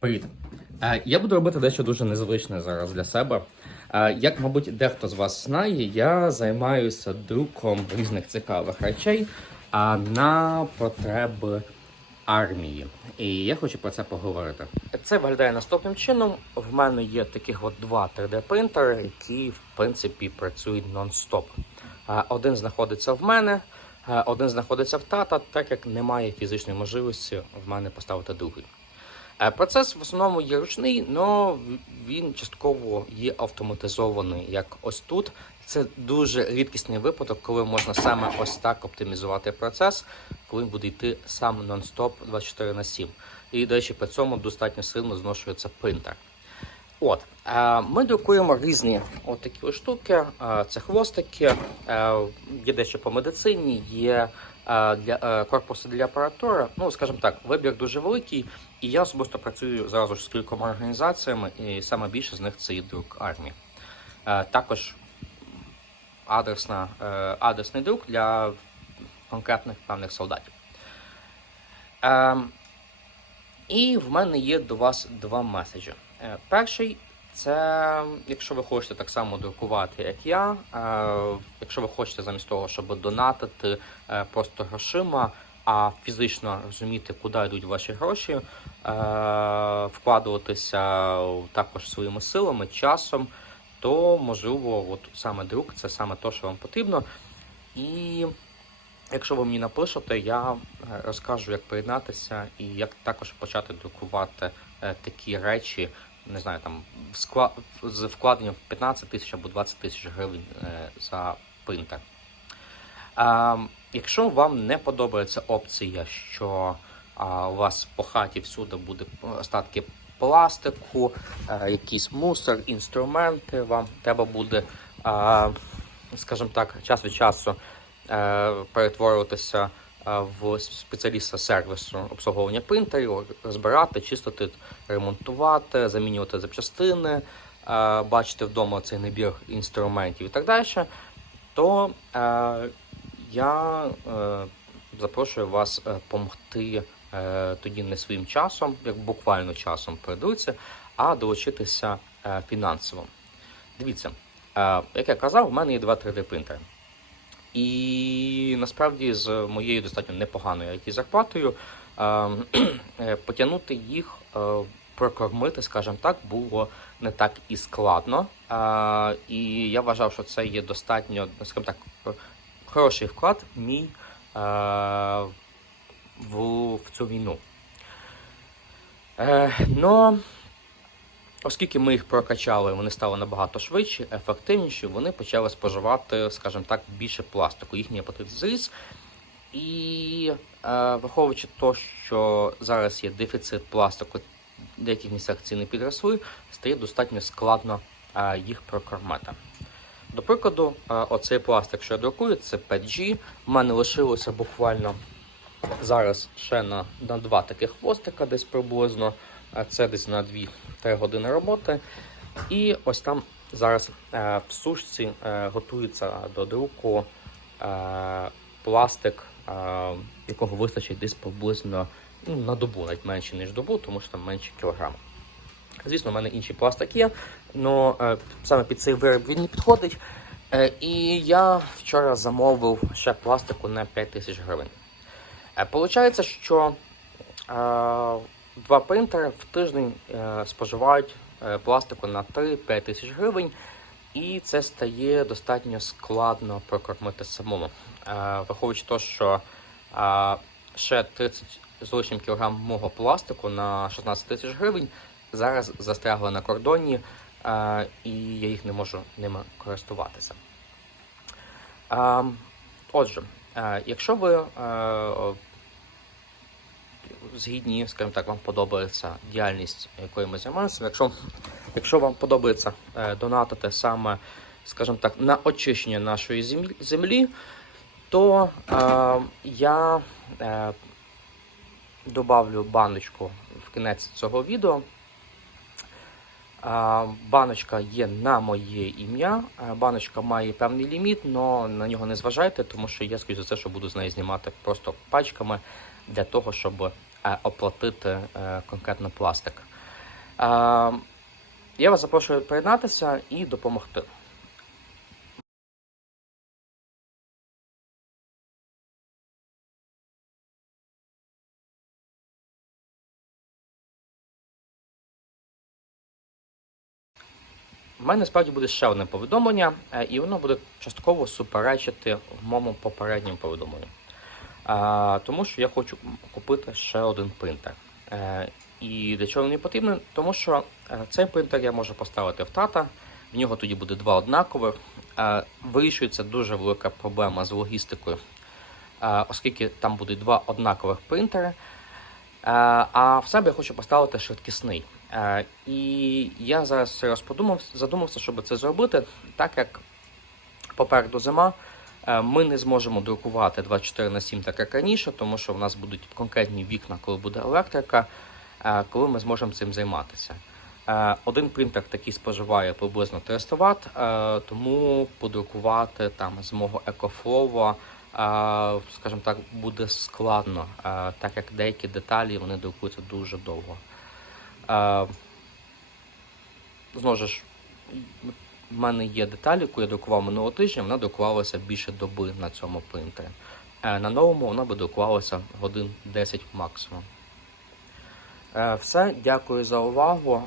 Привіт. Е, Я буду робити дещо дуже незвичне зараз для себе. Е, Як, мабуть, дехто з вас знає, я займаюся друком різних цікавих речей на потреби армії. І я хочу про це поговорити. Це виглядає наступним чином. В мене є таких от два 3D-принтери, які в принципі працюють нон-стоп. Е, Один знаходиться в мене, один знаходиться в тата, так як немає фізичної можливості в мене поставити другий. Е, Процес в основному є ручний, але він частково є автоматизований, як ось тут. Це дуже рідкісний випадок, коли можна саме ось так оптимізувати процес, коли він буде йти сам нон-стоп 24 на 7. І, до речі, при цьому достатньо сильно зношується принтер. От, е, ми друкуємо різні от штуки. Е, Це хвостики, є дещо по медицині, є для корпуси для апаратури. Ну, скажімо так, вибір дуже великий. І я особисто працюю зразу ж з кількома організаціями, і саме більше з них це і друк армії. Також адресна, е, адресний друк для конкретних певних солдатів. Ем, і в мене є до вас два меседжі. Е, Перший це якщо ви хочете так само друкувати, як я. е, Якщо ви хочете замість того, щоб донатити е, просто грошима, а фізично розуміти, куди йдуть ваші гроші, е, вкладуватися також своїми силами, часом, то можливо, от саме друк це саме те, що вам потрібно. І Якщо ви мені напишете, я розкажу, як приєднатися і як також почати друкувати такі речі, не знаю, там з вкладенням в 15 тисяч або 20 тисяч гривень е, за принтер. А, якщо вам не подобається опція, що а, у вас по хаті всюди буде остатки пластику, е, якийсь мусор, інструменти, вам треба буде, а, скажімо так, час від часу е, перетворюватися в спеціаліста сервісу обслуговування принтерів, розбирати, чистити, ремонтувати, замінювати запчастини, бачити вдома цей набір інструментів і так далі, то е, я е, запрошую вас допомогти е, тоді не своїм часом, як буквально часом передуться, а долучитися фінансово. Дивіться, як я казав, у мене є два 3D-принтери. І насправді з моєю достатньо непоганою it зарплатою е, потягнути їх, е, прокормити, скажімо так, було не так і складно. І я вважав, що це є достатньо, скажімо так, хороший вклад мій е, в, цю війну. Но Оскільки ми їх прокачали, вони стали набагато швидші, ефективніші, вони почали споживати, скажімо так, більше пластику. Їхній апетит зріс. І е, враховуючи те, що зараз є дефіцит пластику, в деяких місцях ціни підросли, стає достатньо складно е, їх прокормити. До прикладу, е, оцей пластик, що я друкую, це 5G. У мене лишилося буквально зараз ще на, на два таких хвостика десь приблизно. Це десь на 2-3 години роботи. І ось там зараз е, в сушці е, готується до друку е, пластик, якого вистачить десь приблизно ну, на добу, навіть менше, ніж добу, тому що там менше кілограм. Звісно, в мене інший пластик є, але саме під цей виріб він не підходить. І я вчора замовив ще пластику на 5 тисяч гривень. Получається, що Два принтери в тиждень е, споживають е, пластику на 3-5 тисяч гривень, і це стає достатньо складно прокормити самому. Е, враховуючи те, що ще 30 з лишнім кілограм мого пластику на 16 тисяч гривень зараз застрягли на кордоні, і я їх не можу ними користуватися. Е, отже, якщо ви згідні, скажімо так, вам подобається діяльність, якою ми займаємося. Якщо, якщо вам подобається е, донатити саме, скажімо так, на очищення нашої землі, то е, я е, добавлю баночку в кінець цього відео. Е, Баночка є на моє ім'я. Е, Баночка має певний ліміт, але на нього не зважайте, тому що я скажу за це, що буду з неї знімати просто пачками для того, щоб оплатити е, конкретно пластик. Я вас запрошую приєднатися і допомогти. У мене справді буде ще одне повідомлення, е, і воно буде частково суперечити моєму попередньому повідомленню. Тому що я хочу купити ще один принтер. Е, І для чого мені потрібен? Тому що е, цей принтер я можу поставити в тата, в нього тоді буде два однакових. Е, Вирішується дуже велика проблема з логістикою, оскільки там будуть два однакових принтери. А в себе я хочу поставити швидкісний. І я зараз серйозно задумався, щоб це зробити, так як попереду зима. Е, Ми не зможемо друкувати 24 на 7 так як раніше, тому що в нас будуть конкретні вікна, коли буде електрика, е, коли ми зможемо цим займатися. Е, Один принтер такий споживає приблизно 300 Вт, тому подрукувати там з мого екофлова, скажімо так, буде складно, так як деякі деталі вони друкуються дуже довго. Знову ж, в мене є деталі, яку я друкував минулого тижня, вона друкувалася більше доби на цьому принтері. Е, На новому вона би друкувалася годин 10 максимум. Е, Все, дякую за увагу.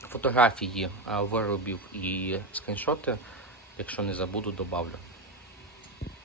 Фотографії е, виробів і скріншоти, якщо не забуду, добавлю.